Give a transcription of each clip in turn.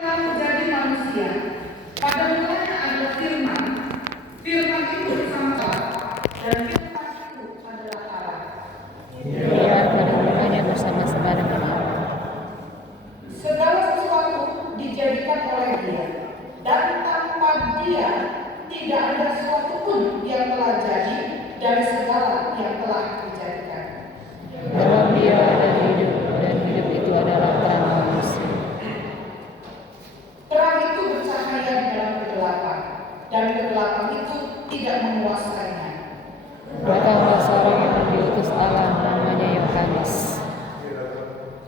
telah menjadi manusia. Pada mulanya ada firman. Firman itu bersama Allah, dan firman itu adalah Allah. Dia pada mulanya bersama-sama dengan Allah. Segala sesuatu dijadikan oleh Dia, dan tanpa Dia tidak ada sesuatu pun yang telah jadi dari segala yang telah dijadikan. Dalam Dia ada hidup, dan hidup itu adalah terang manusia. Terang itu bercahaya di dalam kegelapan, dan kegelapan itu tidak menguasainya. Datanglah seorang yang diutus Allah, namanya Yohanes.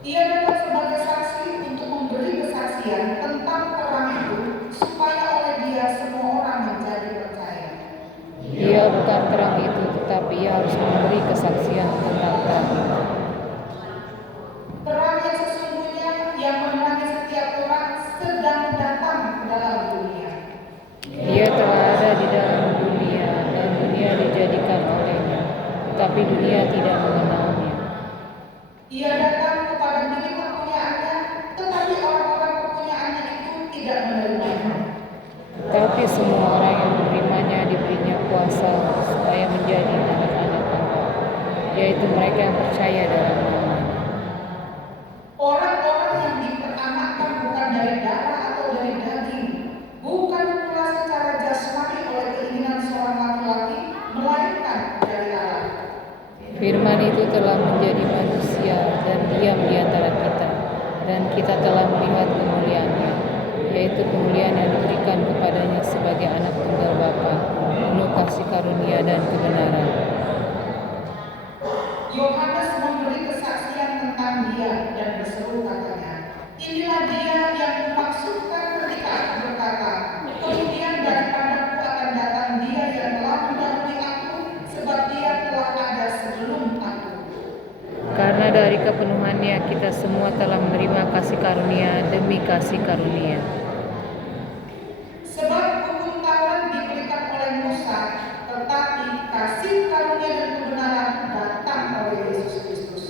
Ia datang sebagai saksi untuk memberi kesaksian tentang terang itu, supaya oleh Dia semua orang menjadi percaya. Dia bukan terang itu, tetapi ia harus memberi kesaksian tentang terang itu. Terang yang sesungguhnya yang menerangi setiap orang sedang datang ke dalam dunia. Dia telah ada di dalam dunia, dan dunia dijadikan olehnya, tetapi dunia tidak mengenalnya. Ia datang kepada milik kepunyaannya, tetapi orang-orang kepunyaannya itu tidak menerimanya. Tetapi semua orang yang menerimanya diberinya kuasa supaya menjadi anak-anak Allah, yaitu mereka yang percaya dalam nama-Nya. Orang-orang yang diperanakan bukan dari darah atau dari daging, bukan pula secara jasmani oleh keinginan seorang laki-laki, melainkan dari Allah. Firman itu telah menjadi manusia dan diam di antara kita, dan kita telah melihat kemuliaan-Nya, yaitu kemuliaan yang diberikan kepadanya sebagai anak tunggal Bapa, penuh kasih karunia dan kebenaran. Yohanes memberi kesaksian tentang Dia dan berseru katanya, inilah Dia yang dimaksudkan ketika aku berkata, kemudian daripadaku akan datang Dia yang telah mendahului aku, sebab Dia telah ada sebelum aku. Karena dari kepenuhannya kita semua telah menerima kasih karunia demi kasih karunia. Sebab hukum Taurat diberikan oleh Musa, tetapi kasih karunia dan kebenaran datang oleh Yesus Kristus.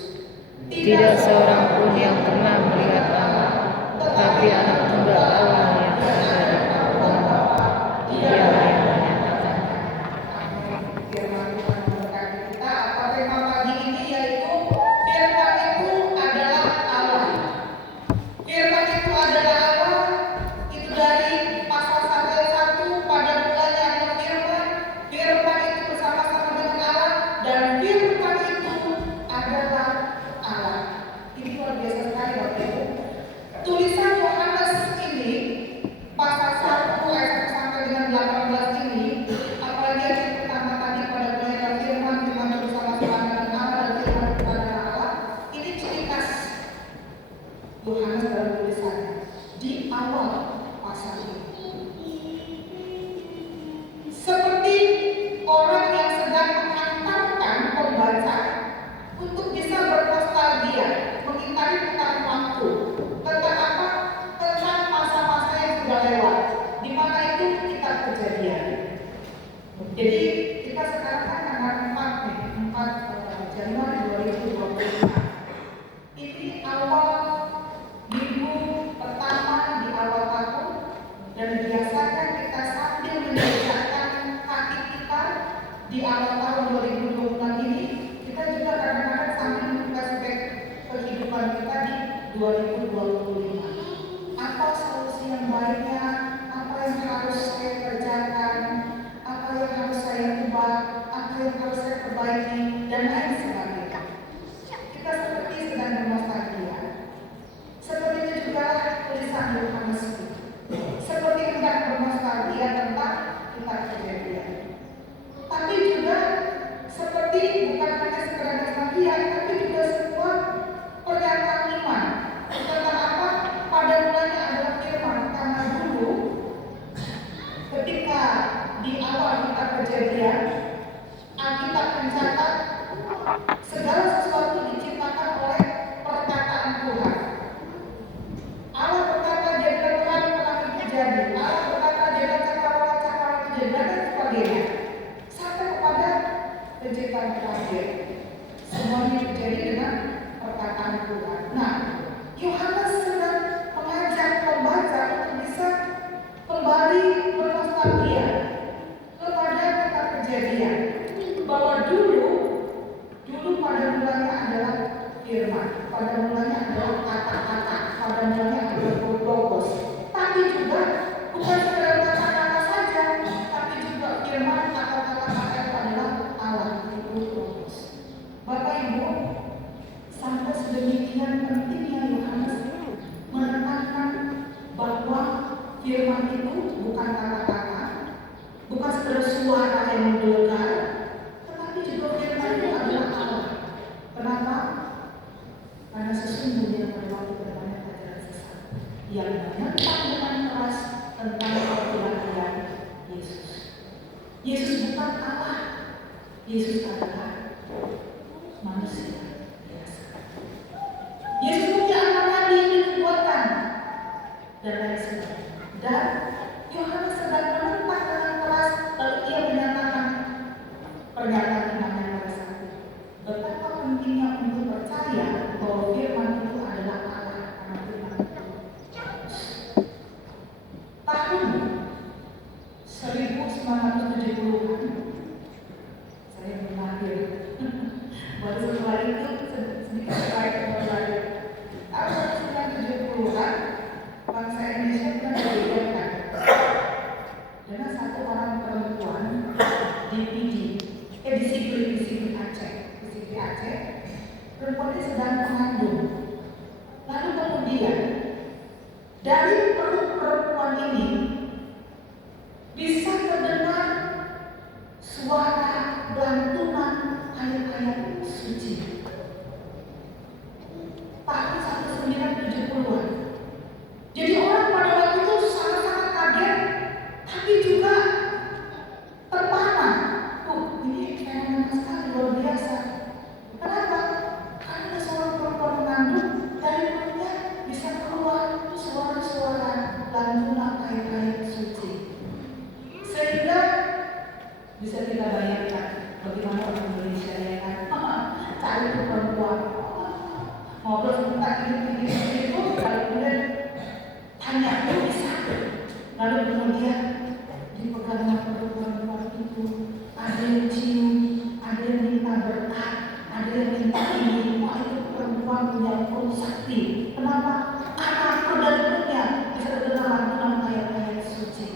Tidak seorang pun yang pernah melihat Allah, tetapi anak tunggal Allah yang ada di dalam Bapa, Dialah yang menyatakan. Firman Tuhan memberkati kita. Apa tema pagi ini yaitu firman itu adalah Allah. Firman itu adalah Allah. Itu dari pasal 1 pada mulanya ada firman. Firman itu bersama-sama dengan Allah, dan firman itu adalah Allah. Ini luar biasa sekali Bapak Ibu. Tulisan Yohanes ini pasal 1 ayat 1 sampai dengan 18 ini, apalagi yang pertama tadi pada mulanya firman itu bersama-sama dengan Allah dan firman itu adalah Allah. Ini ciri khas Yohanes dalam tulisannya di awal pasal ini. Seperti orang yang sedang mengantarkan pembaca untuk bisa bernostalgia, mengitari tentang waktu, tentang apa? Tentang masa-masa yang sudah lewat, di mana itu kita kejadian. Jadi kita sekarang kan tanggal 4 nih, 4 Januari 2025. Ini awal minggu pertama di awal tahun, dan biasanya kita sambil menjejakkan kaki kita di awal tahun 2026 ini, kita juga kadang-kadang sambil memflashback kehidupan kita di 2025. Apa solusi yang baiknya, apa yang harus saya kerjakan, apa yang harus saya ubah, apa yang harus saya perbaiki, dan lain sebagainya. Kita seperti sedang bernostalgia. Seperti itu juga tulisan Yohanes itu. Seperti hendak bernostalgia tentang kita kejadian. Tapi juga seperti bukan hanya sekedar nostalgia, tapi juga sebuah pernyataan iman tentang apa? Pada mulanya adalah firman, karena dulu ketika di awal kita kejadian, Alkitab mencatat segala sesuatu diciptakan oleh perkataan Tuhan. Allah berkata jadilah terang, terang itu jadi. Allah berkata jadilah cakrawala, cakrawala itu jadi, dan sebagainya. menentang dengan keras tentang kebenaran Yesus. Yesus bukan Allah. Yesus adalah manusia biasa. Yesus punya anak nabi yang dinubuatkan dan lain sebagainya. Dan Yohanes sedang menentang dengan keras, lalu ia menyatakan pernyataan imannya pada saat itu. Betapa pentingnya untuk percaya bahwa firman itu adalah Allah, karena firman itu tahun 1970-an saya belum lahir. Baru setelah itu sedikit setelah itu baru lahir. Tahun 1970-an bangsa Indonesia pernah dibedakan dengan satu orang perempuan di Sigli Aceh. Perempuan ini sedang mengandung. Lalu kemudian dari perut perempuan ini bisa terdengar suara lantunan ayat-ayat suci. Tahun 1970-an. Jadi orang pada waktu itu sangat-sangat kaget, tapi juga terpana. Ini fenomena sekali, luar biasa. Kenapa? Karena ada seorang perempuan mengandung, dari perutnya bisa keluar suara-suara lantunan ayat-ayat suci. Sehingga bisa kita bayangkan bagaimana orang Indonesia ya kan, cari tuh perempuan, ngobrol sebentar ini itu, lalu kemudian tanya kok bisa, lalu kemudian dipegang perempuan itu, ada yang cium, ada yang minta berkat, ada yang minta ini. Wah, itu perempuan punya penuh sakti. Kenapa? Karena perdagangannya bisa terdengar lantunan ayat-ayat suci.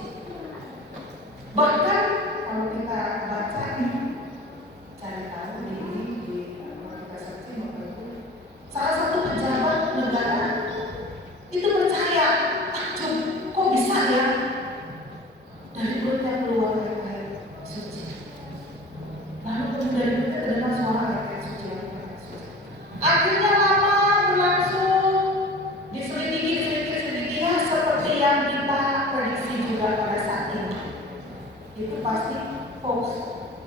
Bahkan kalau kita baca ini, cari tahu di kita searching salah satu pejabat negara itu percaya, takjub, kok bisa ya dari perutnya keluar ayat-ayat suci. Lalu kemudian dari perutnya terdengar suara ayat-ayat suci. Akhirnya lama berlangsung, diselidiki ya seperti yang kita prediksi juga pada saat ini. Itu pasti hoax,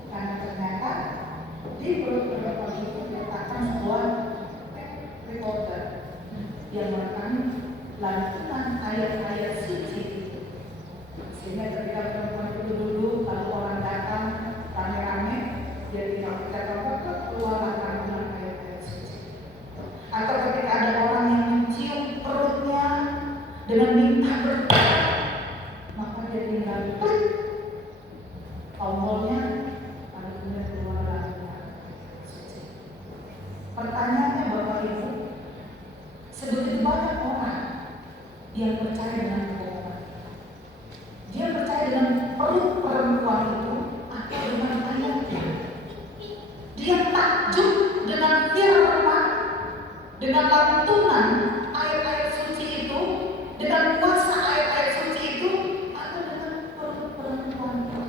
karena ternyata di perut perempuan itu terletakkan sebuah recorder yang merekam lantunan ayat-ayat suci. Sehingga ketika perempuan itu duduk, lalu orang datang rame-rame, dia tinggal kita keluar lantunan ayat-ayat suci. Atau ketika ada orang yang mencium perutnya dengan minta berkat, maka dia tinggal klik tombolnya, lalu kemudian keluar lantunan suci. Pertanyaannya Bapak Ibu, sebegitu banyak orang yang percaya dengan kebohongan. Dia percaya dengan perut perempuan itu atau dengan ayatnya. Dia takjub dengan firman, dengan lantunan ayat-ayat suci itu, dengan kuasa ayat-ayat suci itu, atau dengan perut perempuan itu.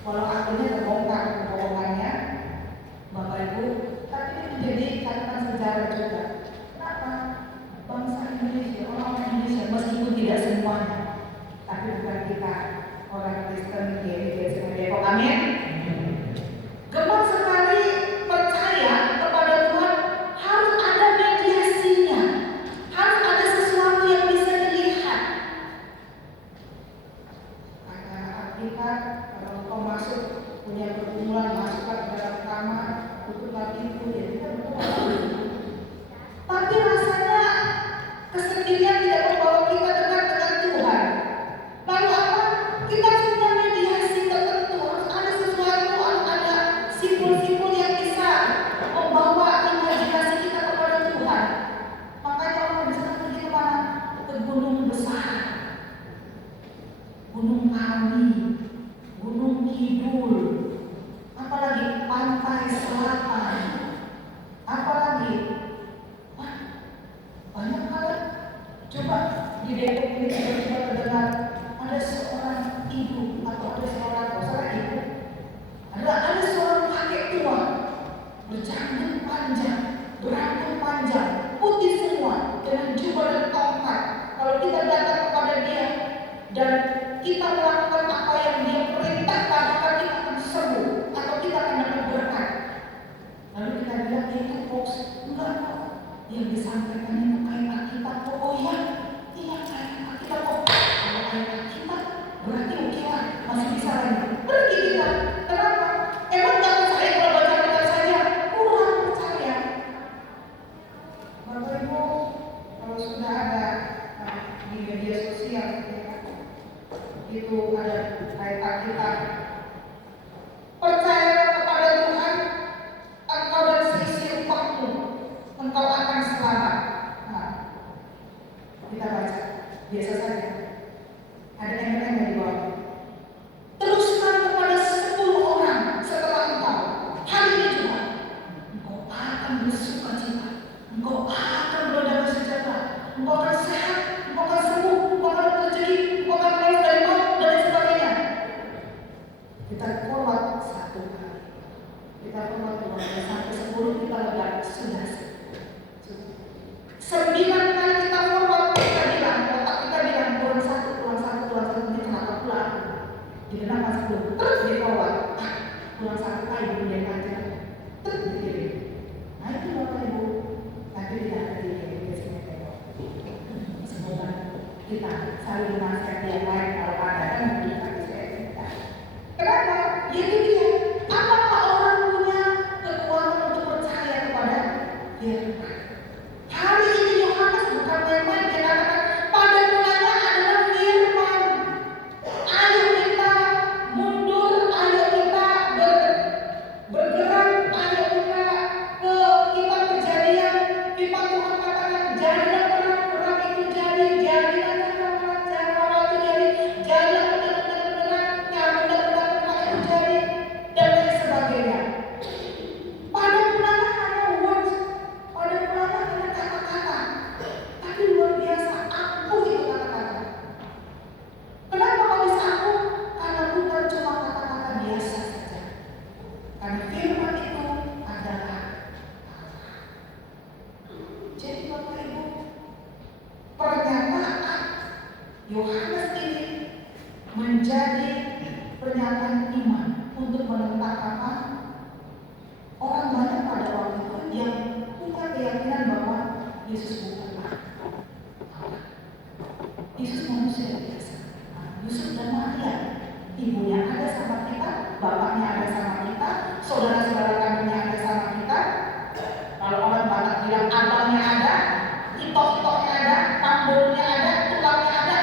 Walau akhirnya terbongkar kebohongannya, Bapak Ibu, tapi ini menjadi catatan sejarah juga. Kenapa? Bangsa Indonesia, orang Indonesia, meskipun tidak semuanya, tapi bukan kita orang Kristen di Depok, amin. Gemar sekali percaya kepada Tuhan, harus ada mediasinya, harus ada sesuatu yang bisa dilihat. Kata Alkitab, kalau kau masuk punya pergumulan, masuklah ke dalam kamar, tutuplah pintu, ya kita berdoa. Tapi rasanya kesendirian tidak membawa kita dekat dengan Tuhan. Lalu apa? Kita punya mediasi tertentu, harus ada sesuatu, harus ada simbol-simbol yang bisa membawa imajinasi kita kepada Tuhan. Makanya orang bisa pergi kemana? Ke gunung besar, gunung Kawi, gunung Kidul, apalagi pantai selatan, apalagi banyak hal. Coba di Depok ini tiba-tiba terdengar ada seorang ibu atau ada seorang ibu, ada seorang kakek tua berjanggut panjang, berambut panjang, putih semua, dengan jubah dan tongkat, finansial, ya kan? Itu ada kaitan kita. Percayalah kepada Tuhan, engkau dan seisi upahmu, engkau akan selamat. Nah, kita baca biasa saja. Ada yang di bawah. Teruskan kepada 10 orang setelah engkau. Hari ini juga engkau akan bersuka cita, engkau akan berdamai sejahtera, engkau akan sehat, engkau akan sembuh, engkau akan rezeki, engkau akan lolos dari maut dan sebagainya. Kita forward 1 hari, kita forward 2 hari sampai 10 kita lega sudah. 9 kali kita forward, kita bilang, otak kita bilang kurang satu, ini kenapa pulang? Dikenal pas 10, terus di forward, kurang 1 kali kemudian aja, terus dikirim. Nah itu Bapak Ibu, nanti tidak ada di biasanya tengok. Semoga kita saling menasihati yang lain kalau ada kan kita bisa. Kenapa? Ya itu dia. Apakah orang punya kekuatan untuk percaya kepada firman? Hari ini Yohanes bukan main-main, dia katakan pada mulanya adalah firman. Ayo kita mundur, ayo kita bergerak, ayo kita kejadian. Firman Tuhan katakan jadilah perang itu jadi, jadilah cara itu jadi, jadilah benar-benar itu jadi, dan lain sebagainya. Pada mulanya hanya words, pada mulanya hanya kata-kata, tapi luar biasa aku itu kata-kata. Kenapa kok bisa aku? Karena bukan cuma kata-kata biasa saja. Karena firman itu adalah jadi Bapak Ibu, pernyataan Yohanes ini menjadi pernyataan iman untuk menentang apa? Orang banyak pada waktu itu yang punya keyakinan bahwa Yesus bukanlah Allah. Yesus manusia biasa. Yusuf dan Maria, ibunya ada sama kita, bapaknya ada sama kita, saudara-saudara kandungnya ada sama kita. Kalau orang Batak bilang abangnya ada, itok-itoknya ada, tambulnya ada, tulangnya ada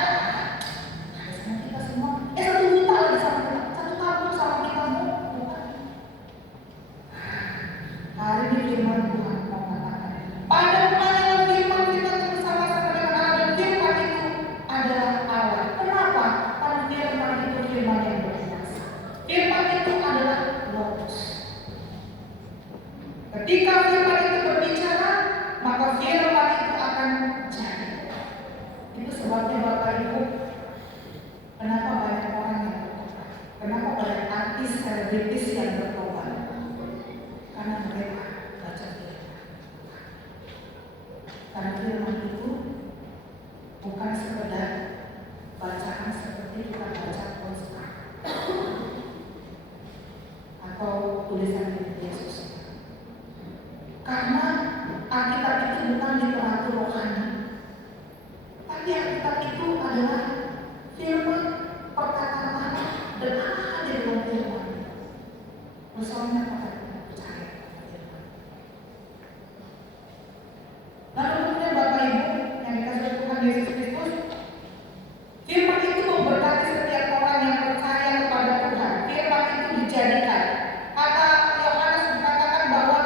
sama kita semua. 1 juta lagi sama kita, 1 kampung sama kita, bukan? Hari ini firman Tuhan mau katakan, pada mulanya firman itu bersama-sama dengan Allah, dan firman itu adalah Allah. Kenapa? Karena firman itu firman yang berkuasa. Firman itu adalah logos. Ketika firman itu berbicara, maka firman itu akan jadi. Itu sebabnya Bapak Ibu, kenapa banyak orang yang bertobat? Kenapa banyak artis selebritis yang bertobat? Karena mereka baca firman. Karena firman itu bukan sekedar bacaan seperti kita baca poster atau tulisan di media sosial. Karena Alkitab itu bukan literatur rohani, tapi Alkitab itu adalah firman perkataan Allah, dan Allah ada di dalam firman. Persoalannya apa? Percaya pada firman. Lalu kemudian Bapak Ibu yang dikasih Tuhan Yesus Kristus, firman itu memberkati setiap orang yang percaya kepada Tuhan. Firman itu dijadikan. Kata Yohanes mengatakan bahwa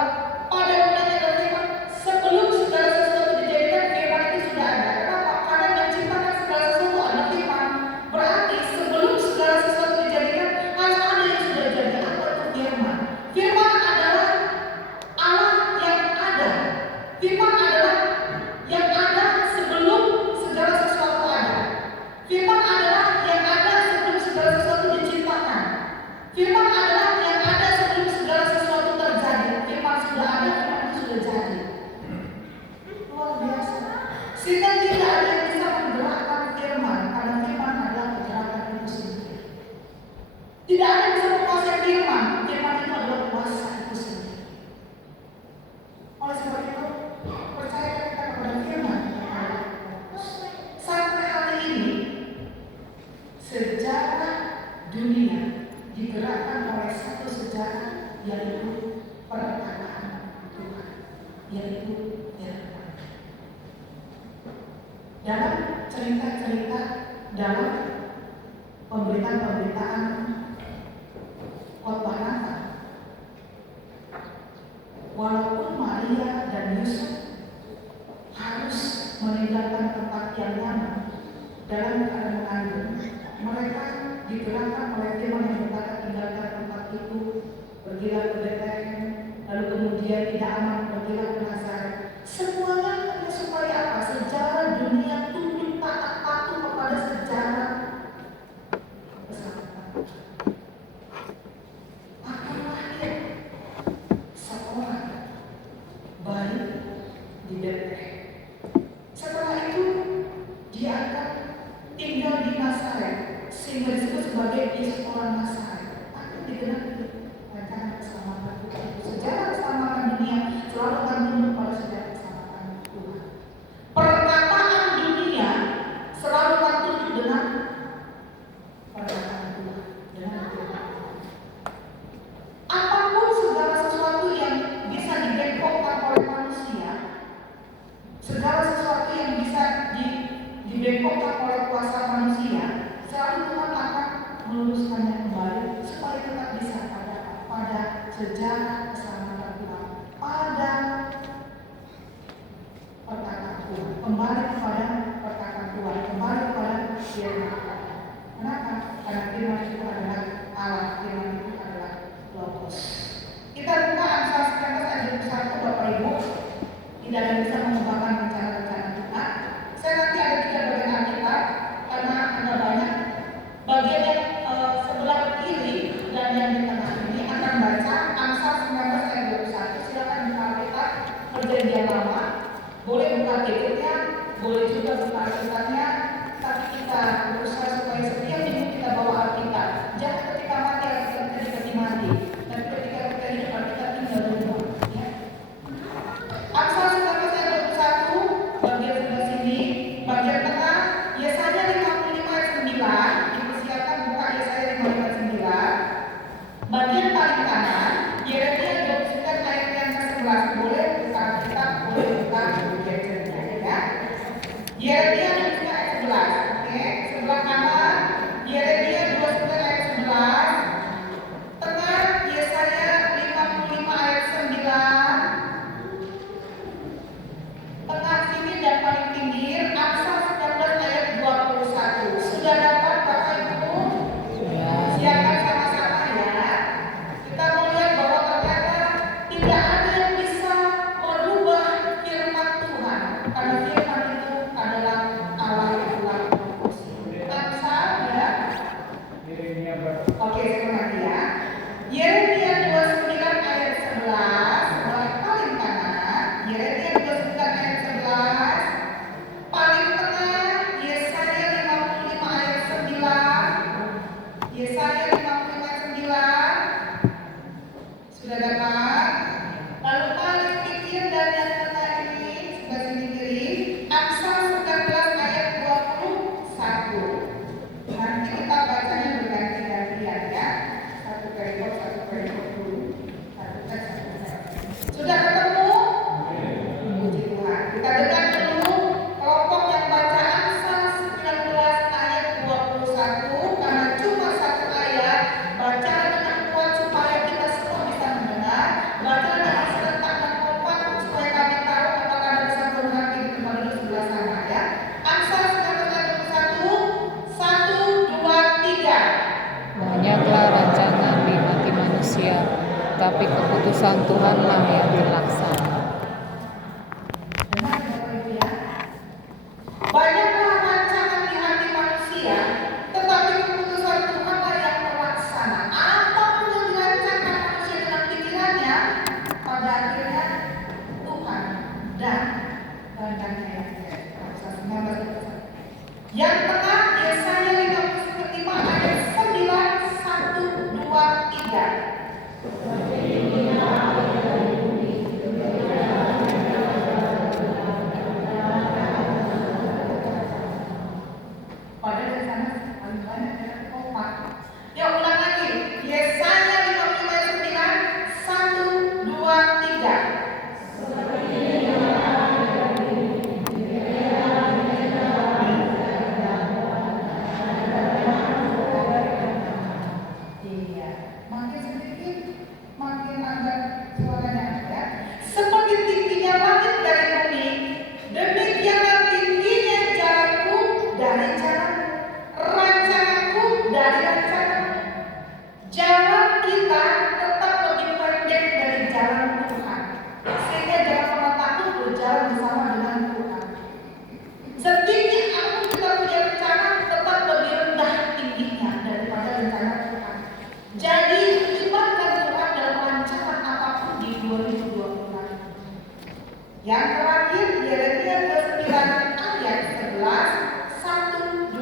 pada mulanya adalah firman, sebelum segala sesuatu dijadikan, firman itu sudah ada. Kenapa? Karena menciptakan segala sesuatu ada firman. Berarti sebelum segala sesuatu dijadikan, harus ada yang sudah jadi. Apa itu firman? Firman adalah Allah yang ada. Firman adalah yang ada sebelum segala sesuatu ada. Firman adalah yang ada sebelum segala sesuatu diciptakan. Firman adalah yang ada sebelum segala sesuatu terjadi. Firman sudah ada, firman itu sudah jadi. Luar biasa. Sehingga tidak ada yang bisa menggerakkan firman, karena firman adalah pergerakan itu sendiri. Tidak ada yang bisa menguasai firman. Firman itu adalah kuasa itu sendiri. Oleh sebab itu, percaya kita kepada firman. Sampai hari ini, sejarah dunia digerakkan oleh satu sejarah, yaitu perkataan Tuhan, yaitu firman. Dalam cerita-cerita dalam pemberitaan khotbah Natal. Walaupun Maria dan Yusuf harus meninggalkan tempat yang nyaman dalam keadaan mengandung, mereka digerakkan oleh firman yang berkata, tinggalkan tempat itu, pergilah ke Betlehem, lalu kemudian tidak aman, pergilah ke Nazaret. Semuanya hanya supaya apa? Sejarah dunia tunduk taat patuh kepada sejarah keselamatan. Akan lahir seorang bayi di Betlehem. Setelah itu dia akan tinggal di Nazaret, sehingga disebut sebagai Yesus orang Nazaret. Akan digenapi rencana keselamatan Tuhan. Sejarah keselamatan dunia selalu akan tunduk pada sejarah keselamatan Tuhan. Perkataan dunia selalu akan tunduk dengan perkataan Tuhan, dengan Tuhan. Apapun segala sesuatu yang bisa dibengkokkan oleh manusia, segala sesuatu yang bisa dibengkokkan oleh kuasa manusia, selalu Tuhan akan meluruskannya kembali supaya tetap bisa pada sejarah keselamatan Tuhan, pada perkataan Tuhan, kembali kepada perkataan Tuhan, kembali kepada firman Tuhan. Kenapa? Karena firman itu adalah Allah, firman itu adalah Logos. Kita buka Amsal 19 ayat 21, Bapak Ibu. Tidak ada yang bisa mengubahkan rencana-rencana Tuhan. Saya nanti ada 3 bagian Alkitab karena ada banyak. Bagian yang sebelah kiri dan yang di tengah ini akan baca Amsal 19 ayat 21. Silakan buka Alkitab Perjanjian Lama. Boleh buka titiknya, boleh juga buka Alkitabnya. Tapi kita berusaha supaya setiap minggu kita bawa Alkitab. Jangan ketika mati Alkitab kita dikasih mati, tapi ketika kita hidup Alkitab tinggal di rumah. Ya. Amsal 19 ayat 21, bagian sebelah sini, bagian tengah, Yesaya 55 ayat 9, dipersiapkan buka Yesaya 55 ayat 9. Bagian paling kanan, Yeremia 29 ayat yang ke-11, boleh buka Alkitab, boleh buka gadgetnya ya. Yeremia 29 ayat 11, oke, sebelah kanan, Yeremia 29 ayat 11, tengah Yesaya 55 ayat 9, tengah sini dan paling pinggir Amsal 19 ayat 21. Sudah dapat Bapak Ibu? Siapkan sama-sama ya. Kita mau lihat bahwa ternyata tidak ada yang bisa merubah firman Tuhan, karena firman itu adalah Allah yang telah mengutus. Amsal ya. Oke, sekarang ya. Yeremia 29 ayat 11, sebelah paling kanan, Yeremia 29 ayat 11, paling tengah, Yesaya 55 ayat 9, Yesaya 55 ayat 9, sudah dapat? Lalu paling pinggir dan yang tengah ini, sebelah sini kiri, Amsal 19 ayat 21. Nanti kita bacanya berganti-gantian ya. Satu perikop dulu. Satu teks. Sudah ketemu? Puji Tuhan. Kita dengar dulu kelompok yang baca Amsal 19 ayat 21, karena cuma satu ayat. Baca dengan kuat supaya kita semua bisa mendengar. Baca dengan serentak dan kompak supaya kami tahu apakah ada kesatuan hati di tempat duduk sebelah sana ya. Amsal 19 ayat 21, 1, 2, 3. Banyaklah rancangan di hati manusia, tapi keputusan Tuhanlah yang terlaksana. Benar Bapak Ibu ya. Banyaklah rancangan di hati manusia, tetapi keputusan Tuhanlah yang terlaksana. Apapun yang dirancangkan manusia dengan pikirannya, pada akhirnya Tuhan dan rancangannya yang terlaksana. Yang tengah Yesaya 55 ayat 9, 1, 2, 3. Pada dari sana paling banyak ya kompak. Yuk ulang lagi. Yesaya 55 ayat 9, 1, 2, 3.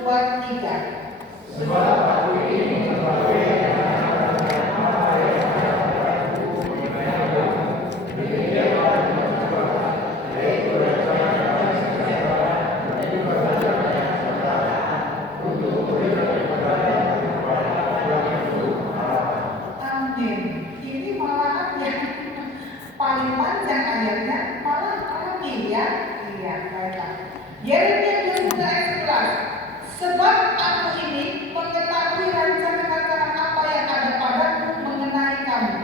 2, 3. Sebab aku ingin memperoleh apa yang ada padaku demikian yaitu rencana damai sejahtera dan juga rencana yang sejahtera untuk memberikan kepada yang itu harapan. Amin. Ini malahan yang paling panjang ayatnya, malah lagi ya. Iya, baiklah. Yeremia 29 ayat 11. Sebab aku ini mengetahui rencana-rencana apa yang ada padaku mengenai kamu,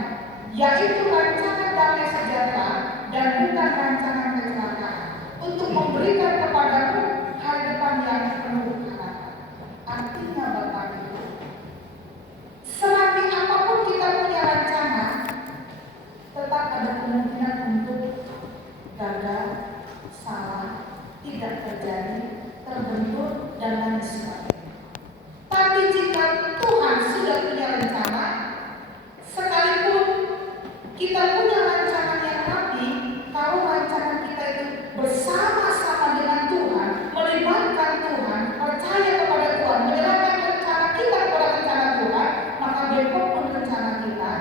yaitu rencana damai sejahtera dan bukan rencana kecelakaan, untuk memberikan kepadamu hari depan yang penuh harapan. Artinya Bapak Ibu, selagi apapun kita punya rencana, tetap ada kemungkinan untuk gagal, salah, tidak terjadi, terbentur, dan lain sebagainya. Tapi jika Tuhan sudah punya rencana, sekalipun kita punya rencana yang rapi, kalau rencana kita itu bersama-sama dengan Tuhan, melibatkan Tuhan, percaya kepada Tuhan, menyerahkan rencana kita kepada rencana Tuhan, maka besok rencana kita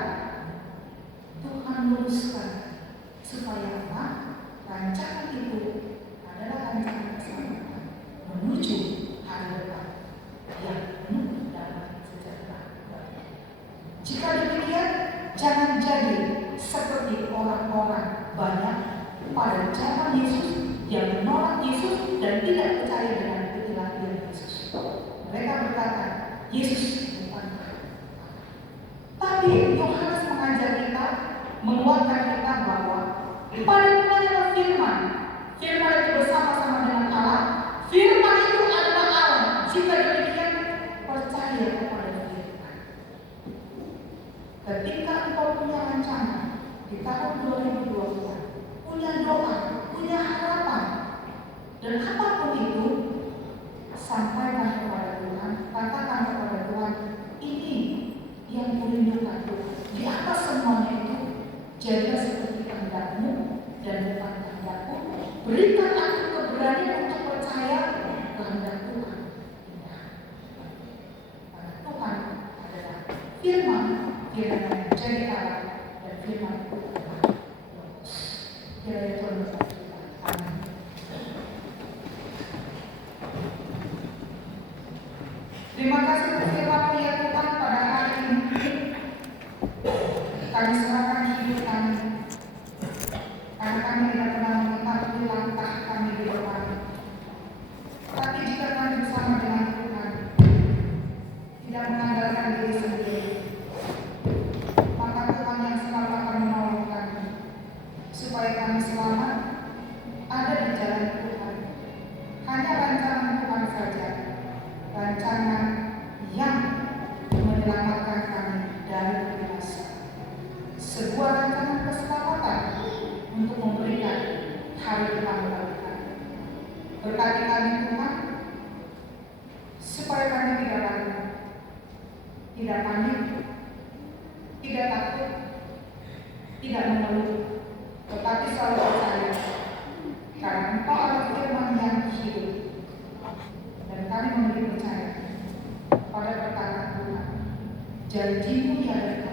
Tuhan luruskan supaya apa? Rancangan itu adalah rancangan keselamatan menuju hari depan yang penuh damai sejahtera. Jika demikian, jangan jadi seperti orang-orang banyak pada zaman Yesus yang menolak Yesus dan tidak percaya dengan keilahian Yesus. Mereka berkata, Yesus bukan Tuhan. Tapi Yohanes mengajar kita, menguatkan kita bahwa pada mulanya firman. Firman itu bersama-sama dengan Allah. Firman itu adalah Allah. Jika demikian, percaya kepada firman. Ketika engkau punya rencana di tahun 2020, punya doa, punya harapan, dan apapun itu, sampaikan kepada Tuhan, katakan kepada Tuhan, ini yang kurindukan Tuhan. Di atas semuanya itu, jaga seperti kehendak-Mu dan bukan kehendak-Ku. Berikan aku keberanian untuk percaya kehendak Tuhan. Karena Tuhan adalah firman yang menjadi Allah dan firman itu adalah Logos. Kiranya Tuhan memberkati kita. Amin. Terima kasih untuk firman-Mu ya Tuhan pada hari ini. Kami serahkan hidup kami, karena kami tidak pernah mengetahui langkah kami di depan. Tapi jika kami bersama dengan Tuhan, tidak mengandalkan diri sendiri, maka Tuhan yang selalu akan menolong kami, supaya kami selamat ada di jalan Tuhan. Hanya rancangan Tuhan saja, rancangan yang menyelamatkan kami dari kebinasaan. Sebuah rancangan keselamatan untuk memberikan hari depan bagi kami. Berkati kami Tuhan, supaya kami tidak ragu, tidak panik, tidak takut, tidak mengeluh, tetapi selalu percaya, karena Engkau adalah firman yang hidup, dan kami memberi percaya pada perkataan Tuhan. Janji-Mu yang